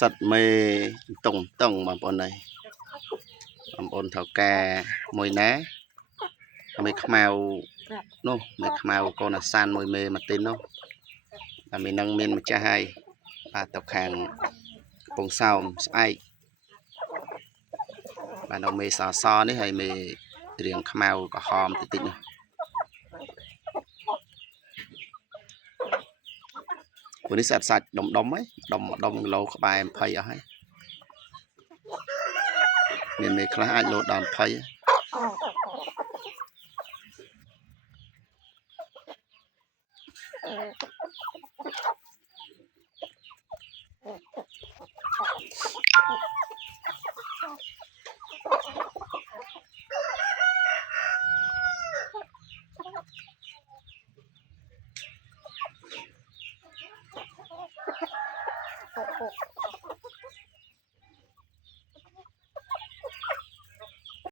สัตว์ไม่ตรงบางปนnàyบางปนเท่าแก่มวยนะไม่ขมาวนู่ไม่ขมาวโกนัสานมวยเมมาตินนู่มีนังเมียนมาจะให้ปลาตกแข่งปงเศร้าไอ้ปลาเราเมซอนี่ให้เมเรียงขมาวกับหอมติดนี่วันนี้สัตว์ดมไหมดมโลกบายพายเอาให้เมียนเมคลาไอโลดอนพาย 6